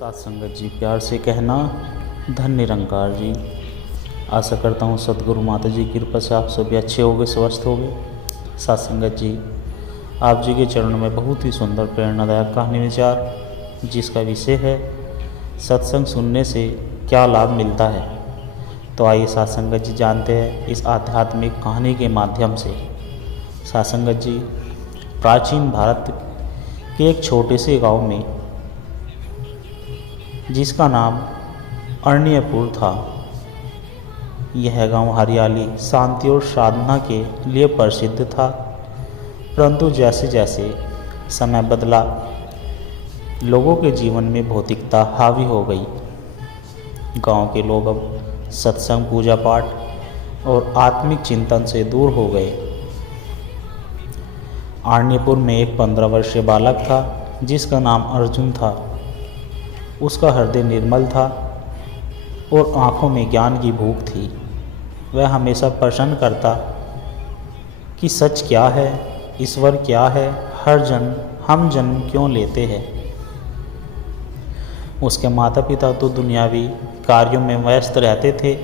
साथ संगत जी, प्यार से कहना धन निरंकार जी। आशा करता हूँ सतगुरु माता जी की कृपा से आप सभी अच्छे होंगे, स्वस्थ होंगे। साथ संगत जी, आप जी के चरणों में बहुत ही सुंदर प्रेरणादायक कहानी विचार, जिसका विषय है सत्संग सुनने से क्या लाभ मिलता है। तो आइए साथ संगत जी जानते हैं इस आध्यात्मिक कहानी के माध्यम से। साथ संगत जी, प्राचीन भारत के एक छोटे से गांव में, जिसका नाम अरण्यपुर था, यह गांव हरियाली, शांति और साधना के लिए प्रसिद्ध था। परंतु जैसे जैसे समय बदला, लोगों के जीवन में भौतिकता हावी हो गई। गांव के लोग अब सत्संग, पूजा पाठ और आत्मिक चिंतन से दूर हो गए। अरण्यपुर में एक 15 वर्षीय बालक था, जिसका नाम अर्जुन था। उसका हृदय निर्मल था और आँखों में ज्ञान की भूख थी। वह हमेशा प्रश्न करता कि सच क्या है, ईश्वर क्या है, हम जन्म क्यों लेते हैं। उसके माता पिता तो दुनियावी कार्यों में व्यस्त रहते थे,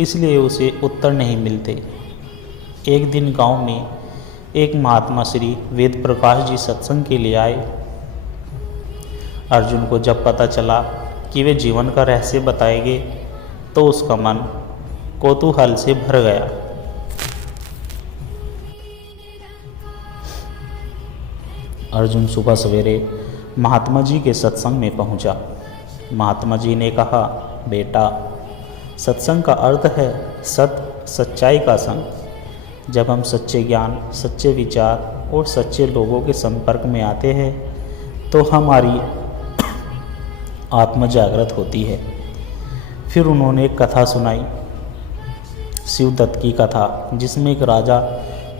इसलिए उसे उत्तर नहीं मिलते। एक दिन गांव में एक महात्मा श्री वेद प्रकाश जी सत्संग के लिए आए। अर्जुन को जब पता चला कि वे जीवन का रहस्य बताएंगे, तो उसका मन कौतूहल से भर गया। अर्जुन सुबह सवेरे महात्मा जी के सत्संग में पहुंचा। महात्मा जी ने कहा, बेटा, सत्संग का अर्थ है सच्चाई का संग। जब हम सच्चे ज्ञान, सच्चे विचार और सच्चे लोगों के संपर्क में आते हैं, तो हमारी आत्मा जागृत होती है। फिर उन्होंने एक कथा सुनाई, शिवदत्त की कथा, जिसमें एक राजा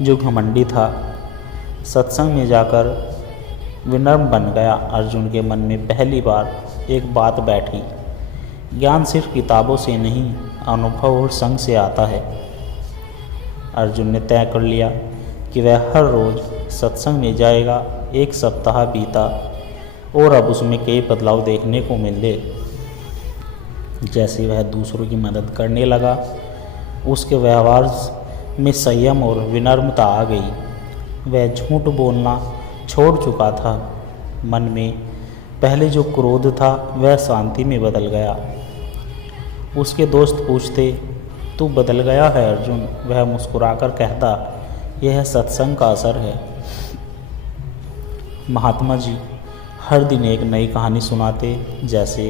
जो घमंडी था, सत्संग में जाकर विनम्र बन गया। अर्जुन के मन में पहली बार एक बात बैठी, ज्ञान सिर्फ किताबों से नहीं, अनुभव और संग से आता है। अर्जुन ने तय कर लिया कि वह हर रोज़ सत्संग में जाएगा। एक सप्ताह बीता और अब उसमें कई बदलाव देखने को मिले। जैसे वह दूसरों की मदद करने लगा, उसके व्यवहार में संयम और विनम्रता आ गई। वह झूठ बोलना छोड़ चुका था। मन में पहले जो क्रोध था, वह शांति में बदल गया। उसके दोस्त पूछते, तू बदल गया है अर्जुन। वह मुस्कुराकर कहता, यह सत्संग का असर है। महात्मा जी हर दिन एक नई कहानी सुनाते, जैसे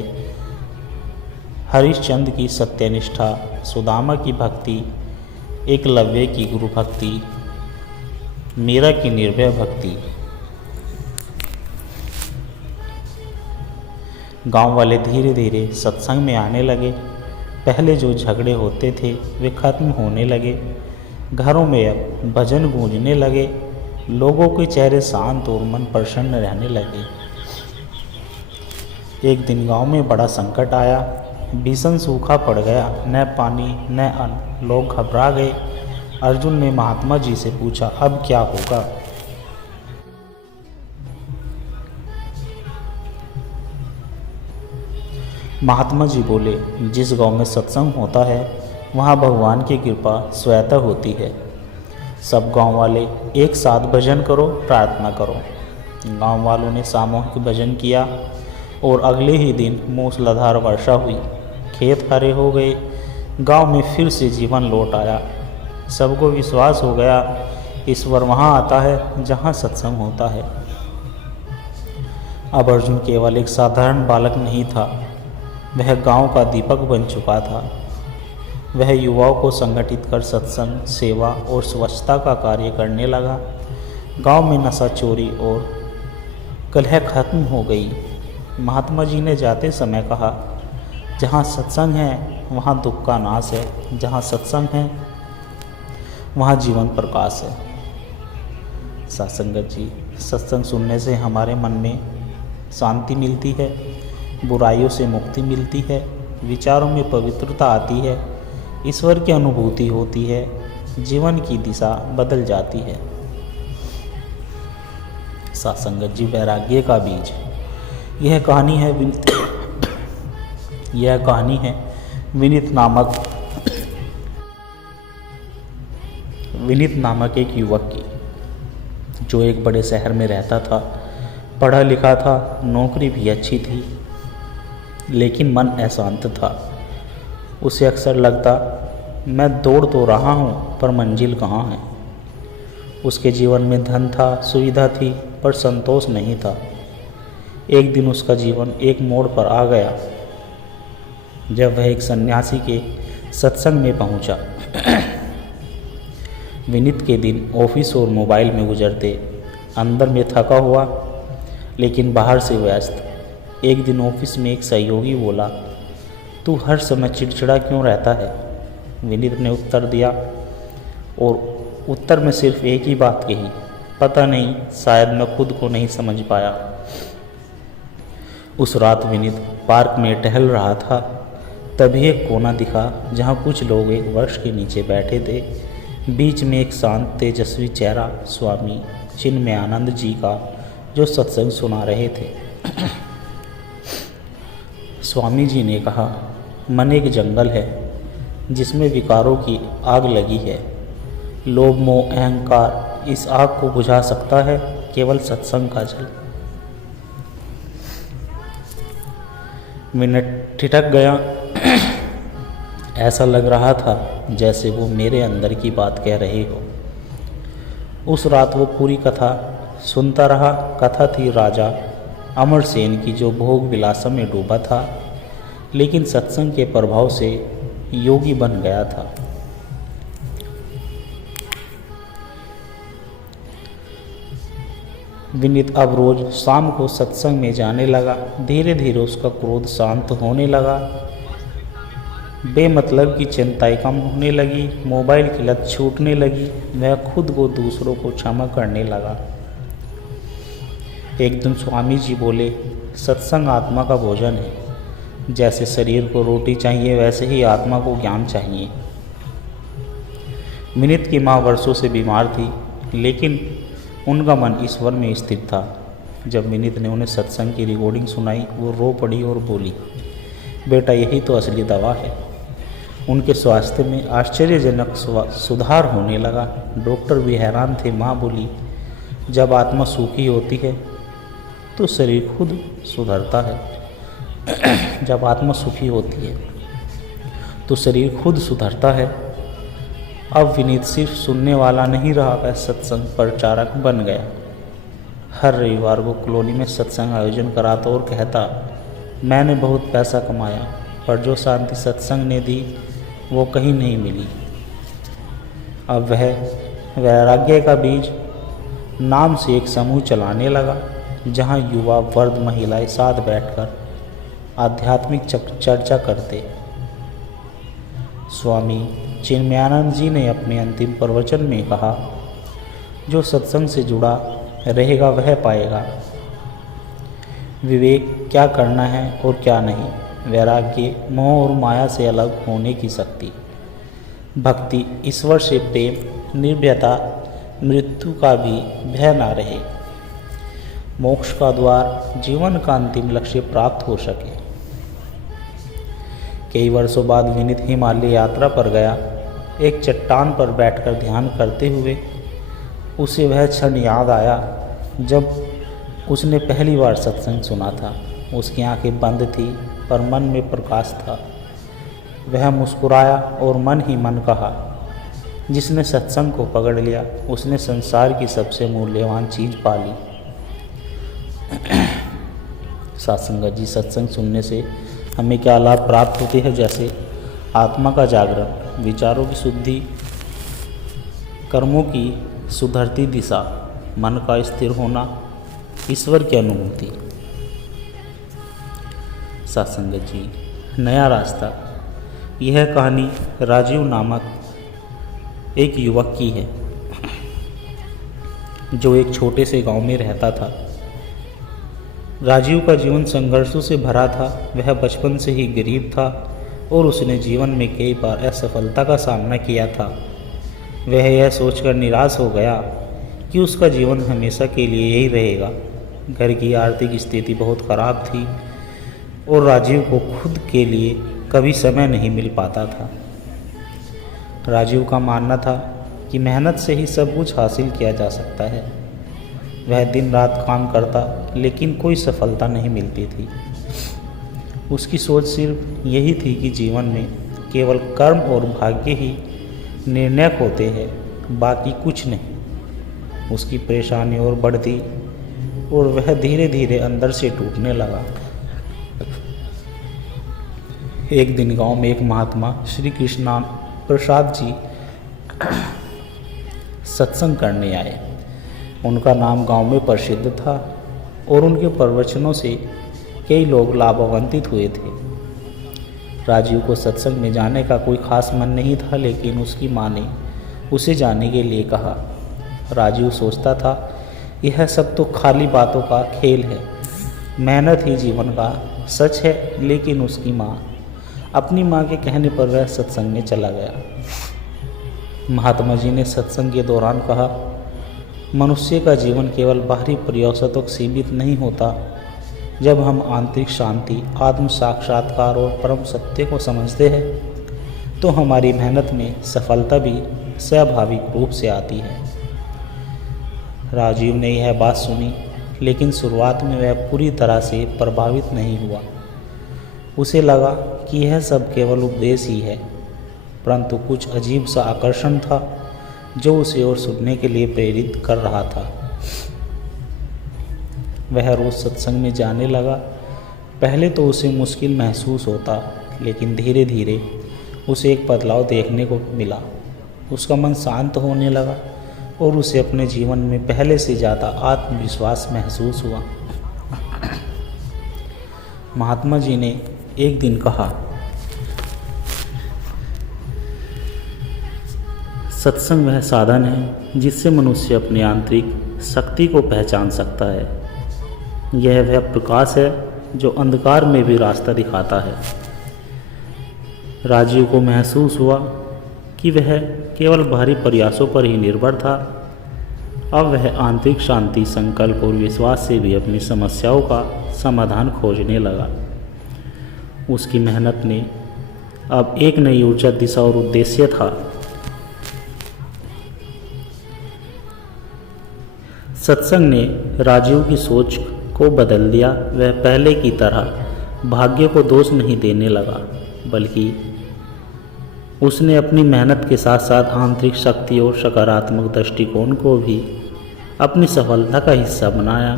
हरिश्चंद्र की सत्यनिष्ठा, सुदामा की भक्ति, एकलव्य की गुरु भक्ति, मीरा की निर्भय भक्ति। गांव वाले धीरे धीरे सत्संग में आने लगे। पहले जो झगड़े होते थे, वे खत्म होने लगे। घरों में अब भजन गूंजने लगे। लोगों के चेहरे शांत और मन प्रसन्न रहने लगे। एक दिन गांव में बड़ा संकट आया। भीषण सूखा पड़ गया, न पानी न अन्न। लोग घबरा गए। अर्जुन ने महात्मा जी से पूछा, अब क्या होगा। महात्मा जी बोले, जिस गांव में सत्संग होता है, वहां भगवान की कृपा स्वतः होती है। सब गांव वाले एक साथ भजन करो, प्रार्थना करो। गांव वालों ने सामूहिक भजन किया और अगले ही दिन मूसलाधार वर्षा हुई। खेत हरे हो गए। गांव में फिर से जीवन लौट आया। सबको विश्वास हो गया, ईश्वर वहां आता है जहां सत्संग होता है। अब अर्जुन केवल एक साधारण बालक नहीं था, वह गांव का दीपक बन चुका था। वह युवाओं को संगठित कर सत्संग, सेवा और स्वच्छता का कार्य करने लगा। गांव में नशा, चोरी और कलह खत्म हो गई। महात्मा जी ने जाते समय कहा, जहाँ सत्संग है वहाँ दुख का नाश है, जहाँ सत्संग है वहाँ जीवन प्रकाश है। सत्संगत जी, सत्संग सुनने से हमारे मन में शांति मिलती है, बुराइयों से मुक्ति मिलती है, विचारों में पवित्रता आती है, ईश्वर की अनुभूति होती है, जीवन की दिशा बदल जाती है। सत्संगत जी, वैराग्य का बीज। यह कहानी है यह कहानी है विनीत नामक एक युवक की, जो एक बड़े शहर में रहता था। पढ़ा लिखा था, नौकरी भी अच्छी थी, लेकिन मन अशांत था। उसे अक्सर लगता, मैं दौड़ तो रहा हूँ पर मंजिल कहाँ है। उसके जीवन में धन था, सुविधा थी, पर संतोष नहीं था। एक दिन उसका जीवन एक मोड़ पर आ गया, जब वह एक सन्यासी के सत्संग में पहुंचा। विनीत के दिन ऑफिस और मोबाइल में गुजरते, अंदर में थका हुआ लेकिन बाहर से व्यस्त। एक दिन ऑफिस में एक सहयोगी बोला, तू हर समय चिड़चिड़ा क्यों रहता है? विनीत ने उत्तर दिया, और उत्तर में सिर्फ एक ही बात कही, पता नहीं, शायद मैं खुद को नहीं समझ पाया। उस रात विनीत पार्क में टहल रहा था, तभी एक कोना दिखा जहां कुछ लोग एक वृक्ष के नीचे बैठे थे। बीच में एक शांत तेजस्वी चेहरा स्वामी चिन्मयानंद जी का, जो सत्संग सुना रहे थे। स्वामी जी ने कहा, मन एक जंगल है जिसमें विकारों की आग लगी है। लोभ मोह अहंकार, इस आग को बुझा सकता है केवल सत्संग का जल। मिनट ठिठक गया। ऐसा लग रहा था जैसे वो मेरे अंदर की बात कह रहे हो। उस रात वो पूरी कथा सुनता रहा। कथा थी राजा अमरसेन की, जो भोग विलासम में डूबा था, लेकिन सत्संग के प्रभाव से योगी बन गया था। विनीत अब रोज शाम को सत्संग में जाने लगा। धीरे धीरे उसका क्रोध शांत होने लगा, बेमतलब की चिंताएं कम होने लगी, मोबाइल की लत छूटने लगी, वह खुद को दूसरों को क्षमा करने लगा। एक दिन स्वामी जी बोले, सत्संग आत्मा का भोजन है। जैसे शरीर को रोटी चाहिए, वैसे ही आत्मा को ज्ञान चाहिए। विनीत की माँ वर्षों से बीमार थी, लेकिन उनका मन ईश्वर में स्थिर था। जब विनीत ने उन्हें सत्संग की रिकॉर्डिंग सुनाई, वो रो पड़ी और बोली, बेटा यही तो असली दवा है। उनके स्वास्थ्य में आश्चर्यजनक सुधार होने लगा। डॉक्टर भी हैरान थे। माँ बोली, जब आत्मा सूखी होती है तो शरीर खुद सुधरता है। जब आत्मा सुखी होती है तो शरीर खुद सुधरता है। अब विनीत सिर्फ सुनने वाला नहीं रहा, वह सत्संग प्रचारक बन गया। हर रविवार को कॉलोनी में सत्संग आयोजन कराता और कहता, मैंने बहुत पैसा कमाया, पर जो शांति सत्संग ने दी वो कहीं नहीं मिली। अब वह वैराग्य का बीज नाम से एक समूह चलाने लगा, जहां युवा वर्ग महिलाएं साथ बैठकर आध्यात्मिक चर्चा करते। स्वामी चिन्मयानंद जी ने अपने अंतिम प्रवचन में कहा, जो सत्संग से जुड़ा रहेगा वह पाएगा विवेक, क्या करना है और क्या नहीं, वैराग्य, मोह और माया से अलग होने की शक्ति, भक्ति, ईश्वर से प्रेम, निर्भयता, मृत्यु का भी भय ना रहे, मोक्ष का द्वार, जीवन का अंतिम लक्ष्य प्राप्त हो सके। कई वर्षों बाद विनीत हिमालय यात्रा पर गया। एक चट्टान पर बैठकर ध्यान करते हुए उसे वह क्षण याद आया जब उसने पहली बार सत्संग सुना था। उसकी आंखें बंद थी, पर मन में प्रकाश था। वह मुस्कुराया और मन ही मन कहा, जिसने सत्संग को पकड़ लिया उसने संसार की सबसे मूल्यवान चीज़ पा ली। सत्संग जी, सत्संग सुनने से हमें क्या लाभ प्राप्त होते हैं? जैसे आत्मा का जागरण, विचारों की शुद्धि, कर्मों की सुधरती दिशा, मन का स्थिर होना, ईश्वर की अनुभूति। सत्संग जी, नया रास्ता। यह कहानी राजीव नामक एक युवक की है, जो एक छोटे से गांव में रहता था। राजीव का जीवन संघर्षों से भरा था। वह बचपन से ही गरीब था और उसने जीवन में कई बार असफलता का सामना किया था। वह यह सोचकर निराश हो गया कि उसका जीवन हमेशा के लिए यही रहेगा। घर की आर्थिक स्थिति बहुत ख़राब थी। और राजीव को खुद के लिए कभी समय नहीं मिल पाता था। राजीव का मानना था कि मेहनत से ही सब कुछ हासिल किया जा सकता है। वह दिन रात काम करता लेकिन कोई सफलता नहीं मिलती थी। उसकी सोच सिर्फ यही थी कि जीवन में केवल कर्म और भाग्य ही निर्णायक होते हैं, बाकी कुछ नहीं। उसकी परेशानी और बढ़ती और वह धीरे धीरे अंदर से टूटने लगा। एक दिन गांव में एक महात्मा श्री कृष्ण प्रसाद जी सत्संग करने आए। उनका नाम गांव में प्रसिद्ध था और उनके प्रवचनों से कई लोग लाभान्वित हुए थे। राजीव को सत्संग में जाने का कोई खास मन नहीं था, लेकिन उसकी माँ ने उसे जाने के लिए कहा। राजीव सोचता था यह सब तो खाली बातों का खेल है, मेहनत ही जीवन का सच है। लेकिन उसकी माँ अपनी माँ के कहने पर वह सत्संग में चला गया। महात्मा जी ने सत्संग के दौरान कहा, मनुष्य का जीवन केवल बाहरी प्रयासों तक सीमित नहीं होता। जब हम आंतरिक शांति, आत्म साक्षात्कार और परम सत्य को समझते हैं तो हमारी मेहनत में सफलता भी स्वाभाविक रूप से आती है। राजीव ने यह बात सुनी, लेकिन शुरुआत में वह पूरी तरह से प्रभावित नहीं हुआ। उसे लगा कि यह सब केवल उपदेश ही है, परंतु कुछ अजीब सा आकर्षण था जो उसे और सुनने के लिए प्रेरित कर रहा था। वह रोज सत्संग में जाने लगा। पहले तो उसे मुश्किल महसूस होता, लेकिन धीरे धीरे उसे एक बदलाव देखने को मिला। उसका मन शांत होने लगा और उसे अपने जीवन में पहले से ज़्यादा आत्मविश्वास महसूस हुआ। महात्मा जी ने एक दिन कहा, सत्संग वह साधन है जिससे मनुष्य अपनी आंतरिक शक्ति को पहचान सकता है। यह वह प्रकाश है जो अंधकार में भी रास्ता दिखाता है। राजीव को महसूस हुआ कि वह केवल बाहरी प्रयासों पर ही निर्भर था। अब वह आंतरिक शांति, संकल्प और विश्वास से भी अपनी समस्याओं का समाधान खोजने लगा। उसकी मेहनत ने अब एक नई ऊर्जा, दिशा और उद्देश्य था। सत्संग ने राजीव की सोच को बदल दिया। वह पहले की तरह भाग्य को दोष नहीं देने लगा, बल्कि उसने अपनी मेहनत के साथ साथ आंतरिक शक्ति और सकारात्मक दृष्टिकोण को भी अपनी सफलता का हिस्सा बनाया।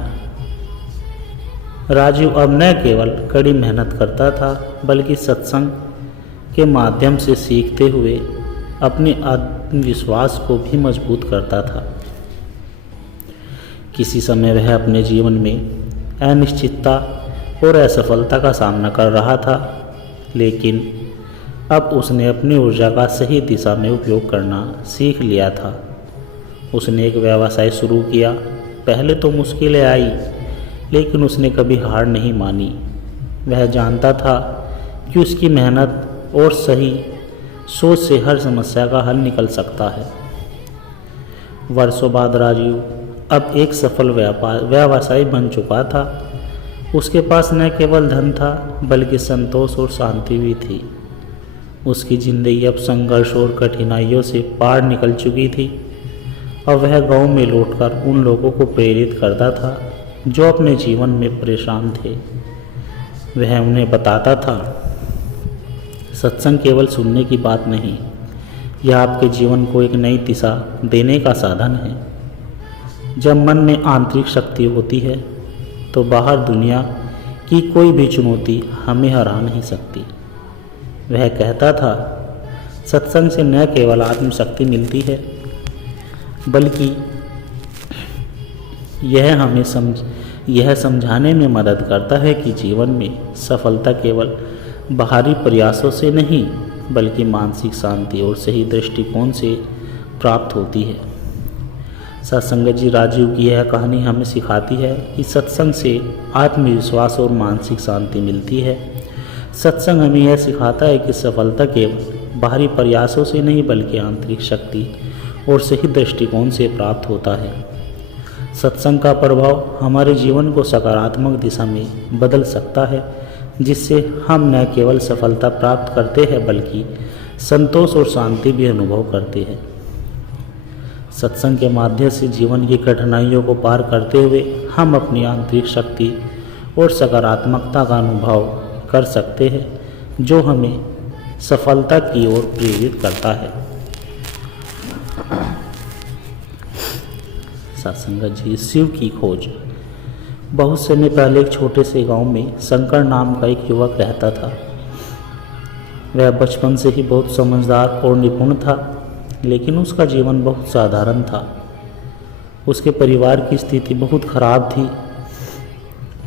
राजीव अब न केवल कड़ी मेहनत करता था, बल्कि सत्संग के माध्यम से सीखते हुए अपने आत्मविश्वास को भी मजबूत करता था। किसी समय वह अपने जीवन में अनिश्चितता और असफलता का सामना कर रहा था, लेकिन अब उसने अपनी ऊर्जा का सही दिशा में उपयोग करना सीख लिया था। उसने एक व्यवसाय शुरू किया। पहले तो मुश्किलें आई, लेकिन उसने कभी हार नहीं मानी। वह जानता था कि उसकी मेहनत और सही सोच से हर समस्या का हल निकल सकता है। वर्षों बाद राजीव अब एक सफल व्यवसायी बन चुका था। उसके पास न केवल धन था, बल्कि संतोष और शांति भी थी। उसकी ज़िंदगी अब संघर्ष और कठिनाइयों से पार निकल चुकी थी। अब वह गांव में लौटकर उन लोगों को प्रेरित करता था जो अपने जीवन में परेशान थे। वह उन्हें बताता था, सत्संग केवल सुनने की बात नहीं, यह आपके जीवन को एक नई दिशा देने का साधन है। जब मन में आंतरिक शक्ति होती है तो बाहर दुनिया की कोई भी चुनौती हमें हरा नहीं सकती। वह कहता था, सत्संग से न केवल आत्मशक्ति मिलती है, बल्कि यह समझाने में मदद करता है कि जीवन में सफलता केवल बाहरी प्रयासों से नहीं, बल्कि मानसिक शांति और सही दृष्टिकोण से प्राप्त होती है। सत्संग जी, राजीव की यह कहानी हमें सिखाती है कि सत्संग से आत्मविश्वास और मानसिक शांति मिलती है। सत्संग हमें यह सिखाता है कि सफलता केवल बाहरी प्रयासों से नहीं, बल्कि आंतरिक शक्ति और सही दृष्टिकोण से प्राप्त होता है। सत्संग का प्रभाव हमारे जीवन को सकारात्मक दिशा में बदल सकता है। जिससे हम न केवल सफलता प्राप्त करते हैं बल्कि संतोष और शांति भी अनुभव करते हैं। सत्संग के माध्यम से जीवन की कठिनाइयों को पार करते हुए हम अपनी आंतरिक शक्ति और सकारात्मकता का अनुभव कर सकते हैं, जो हमें सफलता की ओर प्रेरित करता है। सत्संगत जी, शिव की खोज। बहुत समय पहले एक छोटे से गांव में शंकर नाम का एक युवक रहता था। वह बचपन से ही बहुत समझदार और निपुण था, लेकिन उसका जीवन बहुत साधारण था। उसके परिवार की स्थिति बहुत खराब थी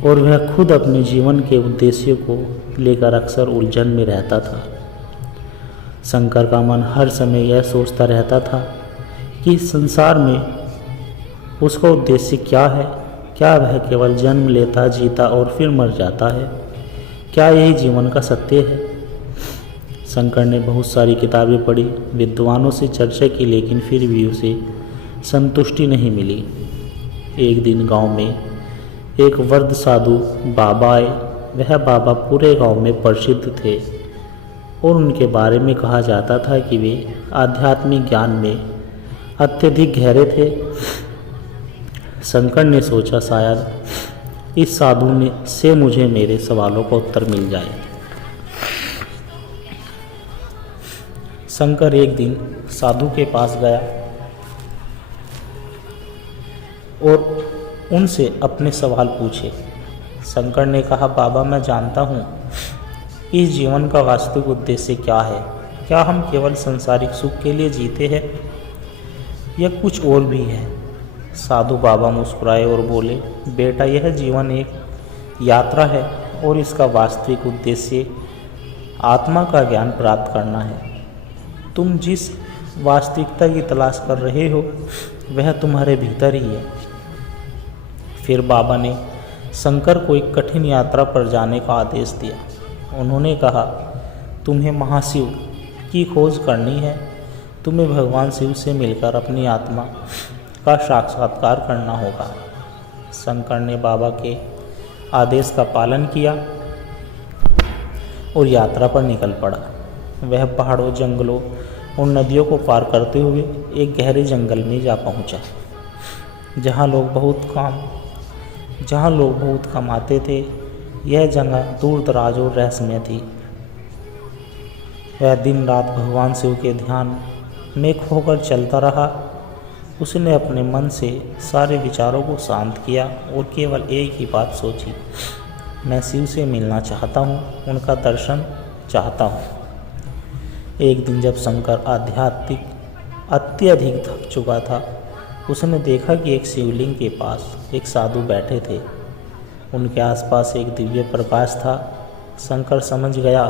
और वह खुद अपने जीवन के उद्देश्य को लेकर अक्सर उलझन में रहता था। शंकर का मन हर समय यह सोचता रहता था कि संसार में उसका उद्देश्य क्या है। क्या वह केवल जन्म लेता, जीता और फिर मर जाता है? क्या यही जीवन का सत्य है? शंकर ने बहुत सारी किताबें पढ़ी, विद्वानों से चर्चा की, लेकिन फिर भी उसे संतुष्टि नहीं मिली। एक दिन गांव में एक वृद्ध साधु बाबा आए। वह बाबा पूरे गांव में प्रसिद्ध थे और उनके बारे में कहा जाता था कि वे आध्यात्मिक ज्ञान में अत्यधिक गहरे थे। शंकर ने सोचा, शायद इस साधु से मुझे मेरे सवालों का उत्तर मिल जाए। शंकर एक दिन साधु के पास गया और उनसे अपने सवाल पूछे। शंकर ने कहा, बाबा, मैं जानता हूँ इस जीवन का वास्तविक उद्देश्य क्या है। क्या हम केवल सांसारिक सुख के लिए जीते हैं या कुछ और भी है? साधु बाबा मुस्कुराए और बोले, बेटा, यह जीवन एक यात्रा है और इसका वास्तविक उद्देश्य आत्मा का ज्ञान प्राप्त करना है। तुम जिस वास्तविकता की तलाश कर रहे हो वह तुम्हारे भीतर ही है। फिर बाबा ने शंकर को एक कठिन यात्रा पर जाने का आदेश दिया। उन्होंने कहा, तुम्हें महाशिव की खोज करनी है। तुम्हें भगवान शिव से मिलकर अपनी आत्मा का साक्षात्कार करना होगा। शंकर ने बाबा के आदेश का पालन किया और यात्रा पर निकल पड़ा। वह पहाड़ों, जंगलों और नदियों को पार करते हुए एक गहरे जंगल में जा पहुंचा, जहां लोग बहुत कम आते थे। यह जगह दूर दराज और रहस्यमय थी। वह दिन रात भगवान शिव के ध्यान में खोकर चलता रहा। उसने अपने मन से सारे विचारों को शांत किया और केवल एक ही बात सोची, मैं शिव से मिलना चाहता हूँ, उनका दर्शन चाहता हूँ। एक दिन जब शंकर अत्यधिक थक चुका था, उसने देखा कि एक शिवलिंग के पास एक साधु बैठे थे। उनके आसपास एक दिव्य प्रकाश था। शंकर समझ गया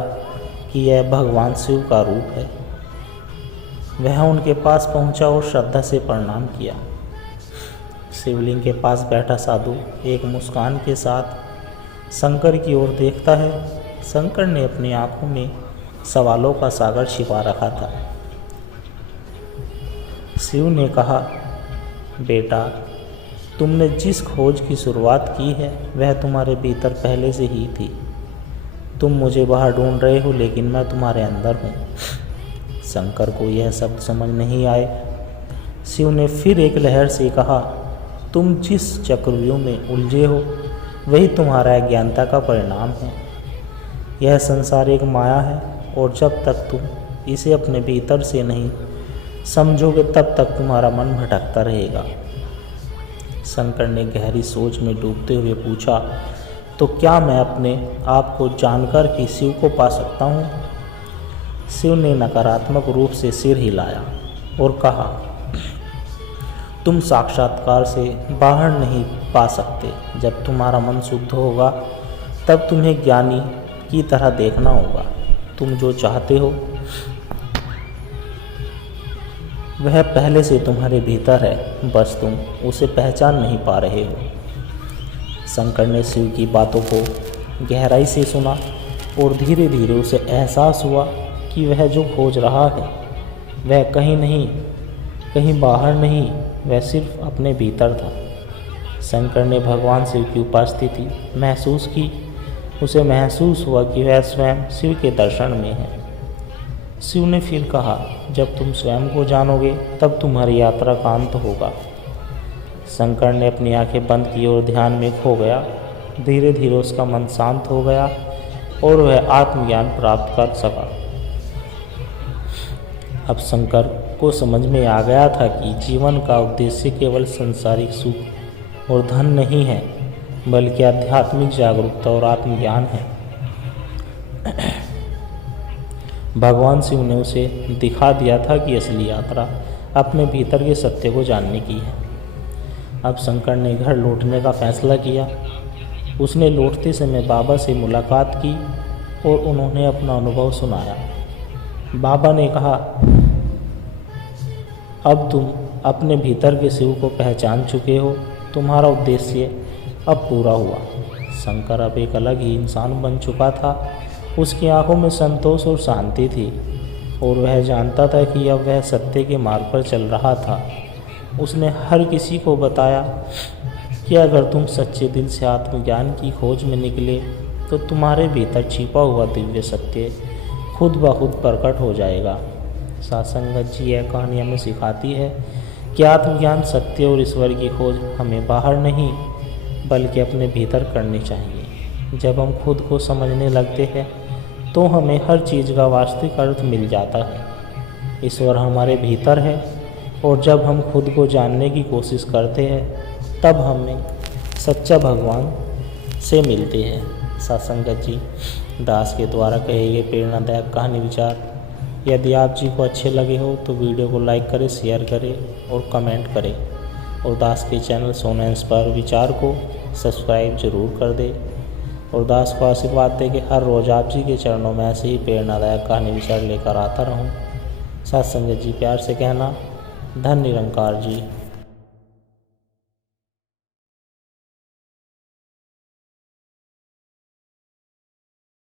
कि यह भगवान शिव का रूप है। वह उनके पास पहुंचा और श्रद्धा से प्रणाम किया। शिवलिंग के पास बैठा साधु एक मुस्कान के साथ शंकर की ओर देखता है। शंकर ने अपनी आंखों में सवालों का सागर छिपा रखा था। शिव ने कहा, बेटा, तुमने जिस खोज की शुरुआत की है वह तुम्हारे भीतर पहले से ही थी। तुम मुझे बाहर ढूंढ रहे हो, लेकिन मैं तुम्हारे अंदर हूँ। शंकर को यह शब्द समझ नहीं आए। शिव ने फिर एक लहर से कहा, तुम जिस चक्रव्यूह में उलझे हो वही तुम्हारा अज्ञानता का परिणाम है। यह संसार एक माया है और जब तक तुम इसे अपने भीतर से नहीं समझोगे तब तक तुम्हारा मन भटकता रहेगा। शंकर ने गहरी सोच में डूबते हुए पूछा, तो क्या मैं अपने आप को जानकर ही शिव को पा सकता हूँ? शिव ने नकारात्मक रूप से सिर हिलाया और कहा, तुम साक्षात्कार से बाहर नहीं पा सकते। जब तुम्हारा मन शुद्ध होगा तब तुम्हें ज्ञानी की तरह देखना होगा। तुम जो चाहते हो वह पहले से तुम्हारे भीतर है, बस तुम उसे पहचान नहीं पा रहे हो। शंकर ने शिव की बातों को गहराई से सुना और धीरे धीरे उसे एहसास हुआ कि वह जो खोज रहा है वह कहीं बाहर नहीं, वह सिर्फ अपने भीतर था। शंकर ने भगवान शिव की उपस्थिति महसूस की। उसे महसूस हुआ कि वह स्वयं शिव के दर्शन में है। शिव ने फिर कहा, जब तुम स्वयं को जानोगे तब तुम्हारी यात्रा का अंत होगा। शंकर ने अपनी आंखें बंद की और ध्यान में खो गया। धीरे धीरे उसका मन शांत हो गया और वह आत्मज्ञान प्राप्त कर सका। अब शंकर को समझ में आ गया था कि जीवन का उद्देश्य केवल सांसारिक सुख और धन नहीं है, बल्कि आध्यात्मिक जागरूकता और आत्मज्ञान है। भगवान शिव ने उसे दिखा दिया था कि असली यात्रा अपने भीतर के सत्य को जानने की है। अब शंकर ने घर लौटने का फैसला किया। उसने लौटते समय बाबा से मुलाकात की और उन्होंने अपना अनुभव सुनाया। बाबा ने कहा, अब तुम अपने भीतर के शिव को पहचान चुके हो, तुम्हारा उद्देश्य अब पूरा हुआ। शंकर अब एक अलग ही इंसान बन चुका था। उसकी आंखों में संतोष और शांति थी और वह जानता था कि अब वह सत्य के मार्ग पर चल रहा था। उसने हर किसी को बताया कि अगर तुम सच्चे दिल से आत्मज्ञान की खोज में निकले तो तुम्हारे भीतर छिपा हुआ दिव्य सत्य खुद ब खुद प्रकट हो जाएगा। सत्संगत जी यह कहानी हमें सिखाती है कि आत्मज्ञान, सत्य और ईश्वर की खोज हमें बाहर नहीं बल्कि अपने भीतर करनी चाहिए। जब हम खुद को समझने लगते हैं तो हमें हर चीज़ का वास्तविक अर्थ मिल जाता है। ईश्वर हमारे भीतर है और जब हम खुद को जानने की कोशिश करते हैं तब हमें सच्चा भगवान से मिलते हैं। सत्संगत जी दास के द्वारा कहे गए प्रेरणादायक कहानी विचार यदि आप जी को अच्छे लगे हो तो वीडियो को लाइक करें, शेयर करें और कमेंट करें और दास के चैनल सोना इंस्पायर विचार को सब्सक्राइब जरूर कर दें और दास को आशीर्वाद दे कि हर रोज़ आप जी के चरणों में ऐसे ही प्रेरणादायक कहानी विचार लेकर आता रहूं। सत्संगत जी प्यार से कहना, धन निरंकार जी।